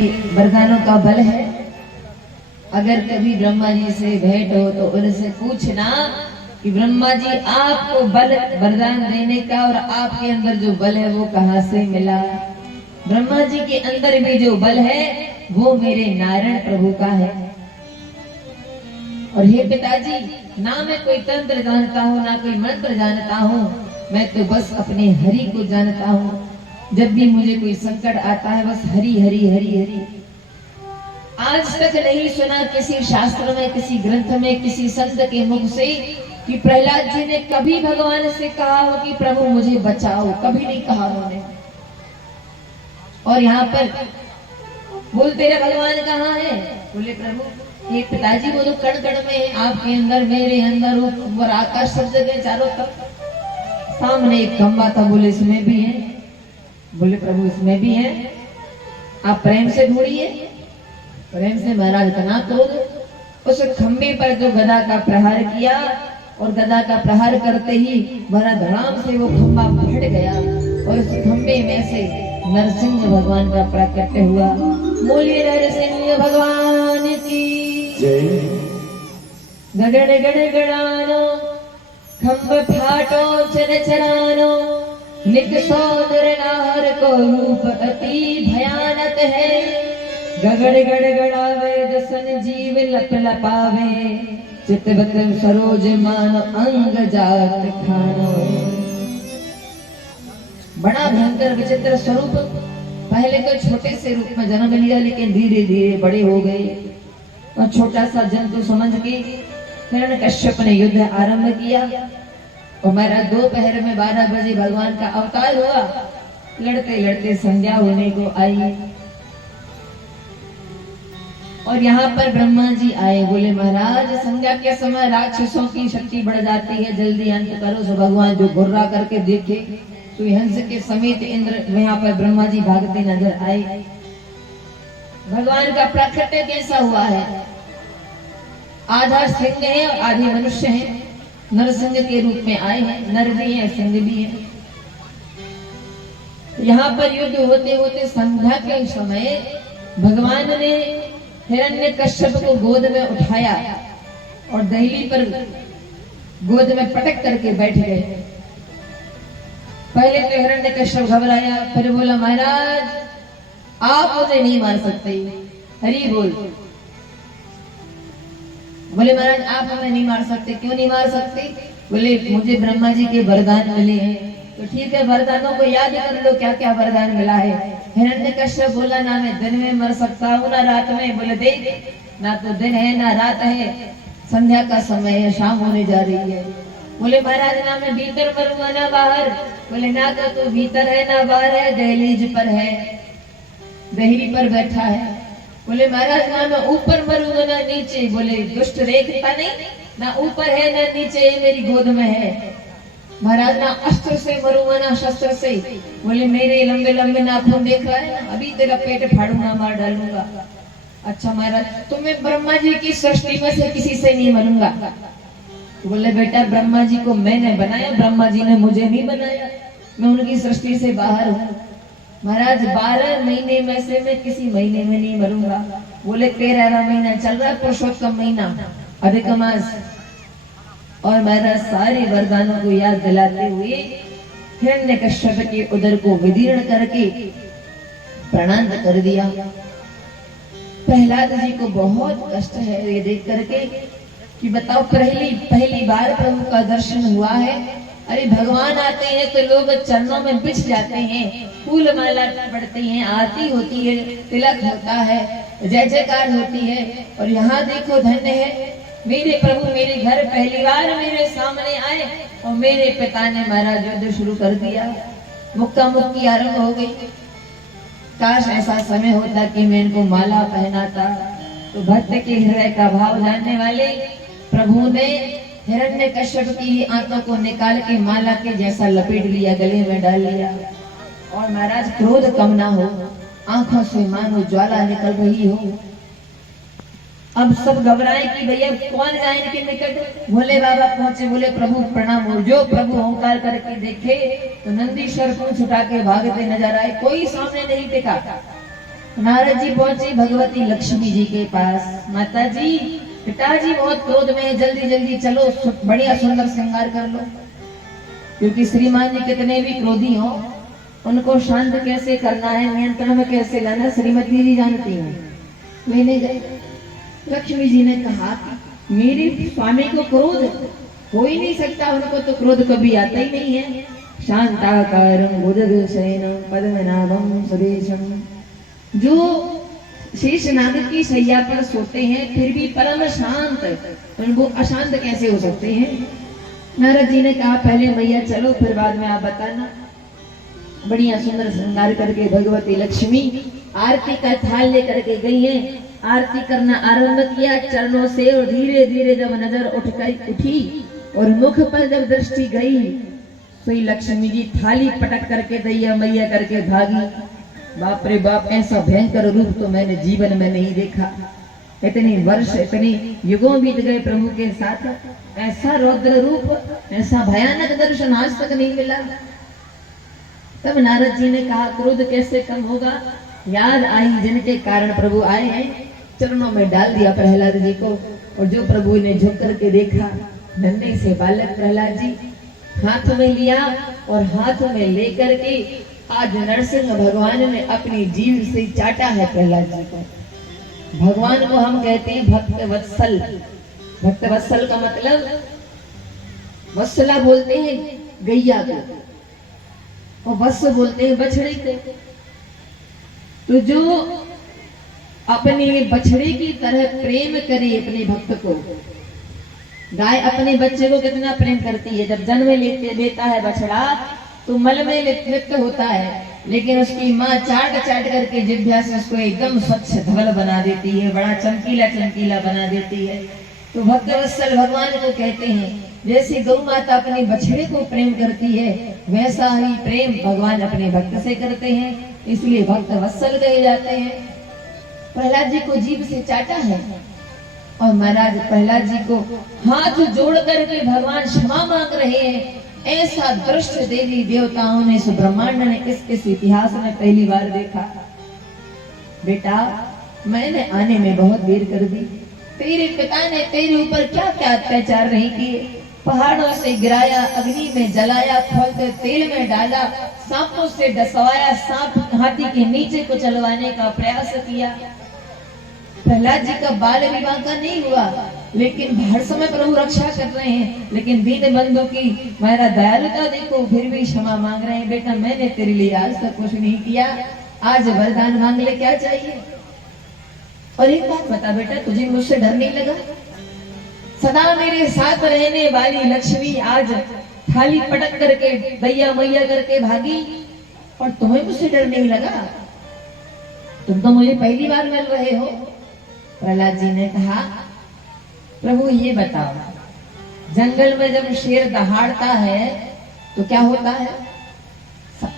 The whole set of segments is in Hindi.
वरदानों का बल है। अगर कभी ब्रह्मा जी से भेंट हो तो उनसे पूछना कि ब्रह्मा जी आपको बल वरदान देने का और आपके अंदर जो बल है वो कहाँ से मिला। ब्रह्मा जी के अंदर भी जो बल है वो मेरे नारायण प्रभु का है। और हे पिताजी, ना मैं कोई तंत्र जानता हूँ ना कोई मंत्र जानता हूँ, मैं तो बस अपने हरि को जानता हूँ। जब भी मुझे कोई संकट आता है बस हरि हरि हरि हरि। आज तक नहीं सुना किसी शास्त्र में, किसी ग्रंथ में, किसी संत के मुख से कि प्रहलाद जी ने कभी भगवान से कहा हो कि प्रभु मुझे बचाओ, कभी नहीं कहा उन्होंने। और यहाँ पर बोल तेरे भगवान कहाँ है? बोले प्रभु ये पिताजी वो तो कण कण में है, आपके अंदर, मेरे अंदर, ऊपर आकाश सब जगह चारों तरफ। सामने एक खंबा था, बोले इसमें भी है। बोले प्रभु इसमें भी है, आप प्रेम से ढूंढिए। प्रेम से महाराज इतना क्रोध। उस खंबे पर जो गदा का प्रहार किया और गदा का प्रहार करते ही बड़ा धड़ाम से वो खंबा फट गया और उस खंबे में से नरसिंह भगवान का प्राकट्य हुआ। बोलिए नरसिंह भगवान की जय। गगन गण गणानो खंब फाटो चर चरानो, नित सौंदर नार को रूप अति भयानक है। गगड़ गड़ गड़ावे दसन जीव लप लपावे, चितवत सरोज मान अंग जात खानो। बड़ा भयंकर विचित्र स्वरूप। पहले तो छोटे से रूप में जन्म लिया, लेकिन धीरे धीरे बड़े हो गए और छोटा सा जंतु समझ के हिरण्यकश्यप ने युद्ध आरंभ किया। और मेरा दोपहर में 12 बजे भगवान का अवतार हुआ। लड़ते लड़ते संध्या होने को आई और यहाँ पर ब्रह्मा जी आए। बोले महाराज संध्या के समय राक्षसों की शक्ति बढ़ जाती है, जल्दी अंत करो। सो भगवान जो घुर्रा करके देखे तो हंस के समेत इंद्र यहाँ पर ब्रह्मा जी भागते नजर आए। भगवान का प्राकट्य कैसा हुआ है? आधा सिंह है और आधे मनुष्य है। नरसिंह के रूप में आए हैं, नर भी है सिंह भी है। यहाँ पर युद्ध होते होते संध्या के समय भगवान ने हिरण्यकश्यप को गोद में उठाया और दहली पर गोद में पटक करके बैठ गए। पहले तो हिरण्यकश्यप घबराया, फिर बोला महाराज आप मुझे नहीं मार सकते, हरि बोल। बोले महाराज आप हमें नहीं मार सकते। क्यों नहीं मार सकते? बोले मुझे ब्रह्मा जी के वरदान मिले हैं। तो ठीक है, वरदानों को याद कर लो, क्या क्या वरदान मिला है। हिरण्यकश्यप बोला ना मैं दिन में मर सकता हूँ ना रात में। बोले देख, ना तो दिन है ना रात है, संध्या का समय है, शाम होने जा रही है। बोले महाराज ना मैं भीतर मरूंगा ना बाहर। बोले ना तो भीतर है ना बाहर है, दहलीज पर है, दहली पर बैठा है। बोले महाराज ना मैं ऊपर मरूंगा ना नीचे। बोले दुष्ट देखता नहीं, ना ऊपर है ना नीचे, मेरी गोद में है। महाराज ना अस्त्र से मरूंगा ना शस्त्र से। बोले मेरे लंबे लंबे नाखून देख रहा है, अभी तेरा पेट फाड़ूंगा, मार डालूंगा। अच्छा महाराज तो मैं ब्रह्मा जी की सृष्टि में से किसी से नहीं मरूंगा। बोले बेटा ब्रह्मा जी को मैंने बनाया, ब्रह्मा जी ने मुझे नहीं बनाया, मैं उनकी सृष्टि से बाहर हूँ। महाराज 12 महीने में से मैं किसी महीने में नहीं मरूंगा। बोले 13वां महीना चल रहा है, पुरुषोत्तम महीना, अधिक मास। और महाराज सारे वरदानों को याद दिलाते हुए हिरण्यकश्यप के उदर को विदीर्ण करके प्रणाम कर दिया। प्रहलाद जी को बहुत कष्ट है ये देख करके कि बताओ पहली बार प्रभु का दर्शन हुआ है। अरे भगवान आते हैं तो लोग चरणों में बिछ जाते हैं, फूल माला पड़ती हैं, आरती होती है, तिलक होता है, जय जयकार होती है। और यहाँ देखो धन्य है मेरे प्रभु, मेरे घर पहली बार मेरे सामने आए और मेरे पिता ने महाराज युद्ध शुरू कर दिया। मुक्का मुक्की आरंभ हो गई। काश ऐसा समय होता कि मैं इनको माला पहनाता। तो भक्त के हृदय का भाव जानने वाले प्रभु ने हिरण्यकश्यप की आंखों को निकाल के माला के जैसा लपेट लिया, गले में डाल लिया। और महाराज क्रोध कम ना हो, आंखों से मानो ज्वाला निकल रही हो। अब सब घबराए कि भैया कौन जाए इनके निकट। भोले बाबा पहुंचे, बोले प्रभु प्रणाम हो। जो प्रभु ओंकार करके देखे तो नंदीश्वर पूंछ उठा के भागते नजर आए, कोई सामने नहीं टिका। नारद जी पहुंचे भगवती लक्ष्मी जी के पास। माता जी, पिताजी बहुत क्रोध में है, जल्दी जल्दी चलो, बढ़िया सुंदर श्रृंगार कर लो। क्योंकि श्रीमान जी कितने भी क्रोधी हो, उनको शांत कैसे करना है, नियंत्रण में कैसे लाना, श्रीमती जी जानती है। लेने गए, लक्ष्मी जी ने कहा कि मेरे स्वामी को क्रोध हो ही नहीं सकता, उनको तो क्रोध कभी आता ही नहीं है। शांताकारं भुजगशयनं पद्मनाभं सुरेशं, जो शेष नाग की शैया पर सोते हैं फिर भी परम शांत, वो अशांत कैसे हो सकते हैं। नारद जी ने कहा पहले मैया चलो, फिर बाद में आप बताना। बढ़िया सुंदर श्रृंगार करके भगवती लक्ष्मी आरती का थाल लेकर के गई है। आरती करना आरंभ किया चरणों से, और धीरे धीरे जब नजर उठी और मुख पर जब दृष्टि गई तो लक्ष्मी जी थाली पटक करके दैया मैया करके भागी। बाप रे बाप, ऐसा भयंकर रूप तो मैंने जीवन में नहीं देखा। इतने वर्ष, इतने युगों बीत गए प्रभु के साथ, ऐसा रौद्र रूप, ऐसा भयानक दर्शन आज तक नहीं मिला। तब नारद जी ने कहा क्रोध कैसे कम होगा। याद आई जिनके कारण प्रभु आए हैं, चरणों में डाल दिया प्रहलाद जी को। और जो प्रभु ने झुक करके देखा, नन्हे से बालक प्रहलाद जी हाथ में लिया, और हाथ में लेकर के आज नरसिंह भगवान ने अपनी जीभ से चाटा है प्रहलाद जी को। भगवान को हम कहते हैं भक्त वत्सल। भक्त वत्सल का मतलब, वत्सला बोलते हैं गैया को, और वत्स बोलते हैं बछड़े को। तो जो अपने बछड़े की तरह प्रेम करे अपने भक्त को, गाय अपने बच्चे को कितना प्रेम करती है। जब जन्म लेता है बछड़ा तो मल में लिप्त होता है, लेकिन उसकी माँ चाट चाट करके जिभ्या से उसको एकदम स्वच्छ धवल बना देती है, बड़ा चमकीला चमकीला बना देती है। तो भक्तवत्सल भगवान को कहते हैं। जैसे गौ माता अपने बछड़े को प्रेम करती है, वैसा ही प्रेम भगवान अपने भक्त से करते हैं, इसलिए भक्तवत्सल कहे जाते हैं। प्रहलाद जी को जीभ से चाटा है, और महाराज प्रहलाद जी को हाथ जोड़ करके भगवान क्षमा मांग रहे हैं। ऐसा दृश्य देवी देवताओं ने, इस ब्रह्मांड ने, इस इतिहास में पहली बार देखा। बेटा, मैंने आने में बहुत देर कर दी। तेरे पिता ने तेरे ऊपर क्या क्या अत्याचार नहीं किए। पहाड़ों से गिराया, अग्नि में जलाया, खोलते तेल में डाला, सांपों से डसवाया, सांप हाथी के नीचे को चलवाने का प्रयास किया। प्रहलाद जी का बाल विवाह का नहीं हुआ, लेकिन हर समय प्रभु रक्षा कर रहे हैं। लेकिन दीन बंधु की मेरा दयालुता देखो, फिर भी क्षमा मांग रहे हैं। बेटा, मैंने तेरे लिए आज तक कुछ नहीं किया, आज वरदान मांग ले, क्या चाहिए। और एक बात बता बेटा, तुझे मुझसे डर नहीं लगा। सदा मेरे साथ रहने वाली लक्ष्मी आज थाली पटक करके दैया मैया करके भागी, और तुम्हें मुझसे डर नहीं लगा। तुम तो मुझे पहली बार मिल रहे हो। प्रहलाद जी ने कहा प्रभु ये बताओ, जंगल में जब शेर दहाड़ता है तो क्या होता है।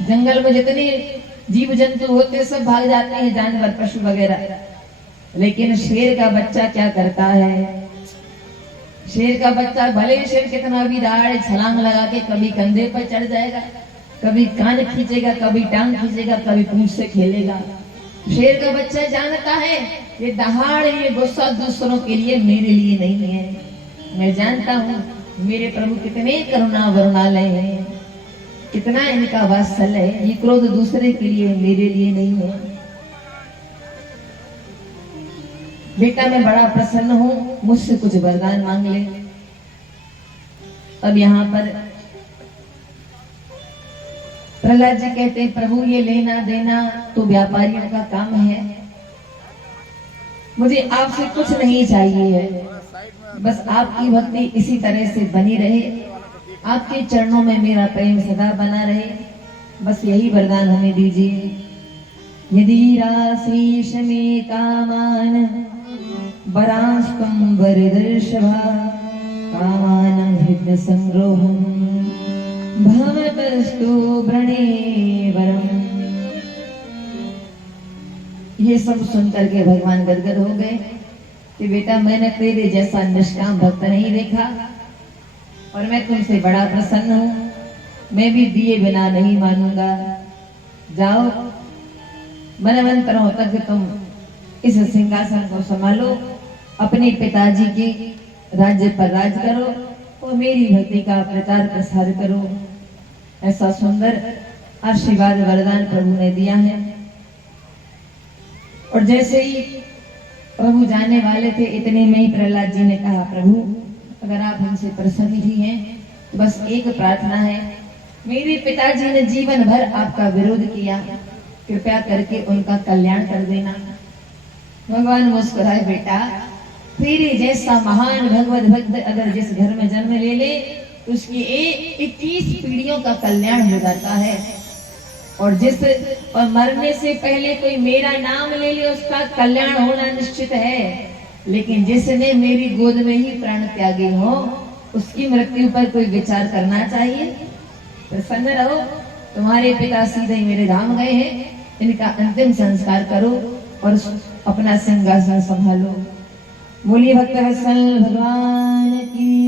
जंगल में जितने जीव जंतु होते सब भाग जाते हैं, जानवर पशु वगैरह, लेकिन शेर का बच्चा क्या करता है। शेर का बच्चा भले शेर कितना भी दहाड़े, छलांग लगा के कभी कंधे पर चढ़ जाएगा, कभी कान खींचेगा, कभी टांग खींचेगा, कभी पूंछ से खेलेगा। शेर का बच्चा जानता है ये दहाड़, ये गुस्सा दूसरों के लिए, मेरे लिए नहीं है। मैं जानता हूँ मेरे प्रभु कितने करुणा वरुणालय हैं, कितना इनका वात्सल्य है। ये क्रोध दूसरे के लिए, मेरे लिए नहीं है। बेटा, मैं बड़ा प्रसन्न हूँ, मुझसे कुछ वरदान मांग ले। अब यहाँ पर प्रहलाद जी कहते हैं प्रभु ये लेना देना तो व्यापारियों का काम है, मुझे आपसे कुछ नहीं चाहिए है। बस आपकी भक्ति इसी तरह से बनी रहे, आपके चरणों में मेरा प्रेम सदा बना रहे, बस यही वरदान हमें दीजिए। यदि राशेष में कामान वरांस्त्वं वरदर्शभा, कामानं हृदय संग्रोहं भवतस्तु वृणेवरम्। ये सब सुनकर के भगवान गदगद हो गए कि बेटा, मैंने तेरे जैसा निष्काम भक्त नहीं देखा, और मैं तुमसे बड़ा प्रसन्न हूँ। मैं भी दिए बिना नहीं मानूंगा। जाओ मनवंतरों तक तुम इस सिंहासन को संभालो, अपने पिताजी के राज्य पर राज करो और मेरी भक्ति का प्रचार प्रसार करो। ऐसा सुंदर आशीर्वाद वरदान प्रभु ने दिया है। और जैसे ही प्रभु जाने वाले थे, इतने में ही प्रहलाद जी ने कहा, प्रभु अगर आप हमसे प्रसन्न ही हैं तो बस एक प्रार्थना है, मेरे पिताजी ने जीवन भर आपका विरोध किया, कृपया करके उनका कल्याण कर देना। भगवान मुस्कुराए, बेटा तेरे जैसा महान भगवत भक्त अगर जिस घर में जन्म ले ले उसकी 21 पीढ़ियों का कल्याण हो जाता है, और मरने से पहले कोई मेरा नाम ले ले उसका कल्याण होना निश्चित है, लेकिन जिसने मेरी गोद में ही प्राण त्यागे हो उसकी मृत्यु पर कोई विचार करना चाहिए। प्रसन्न रहो, तुम्हारे पिता सीधे मेरे धाम गए हैं, इनका अंतिम संस्कार करो और अपना सिंहासन संभालो। बोलिए भक्त वत्सल भगवान की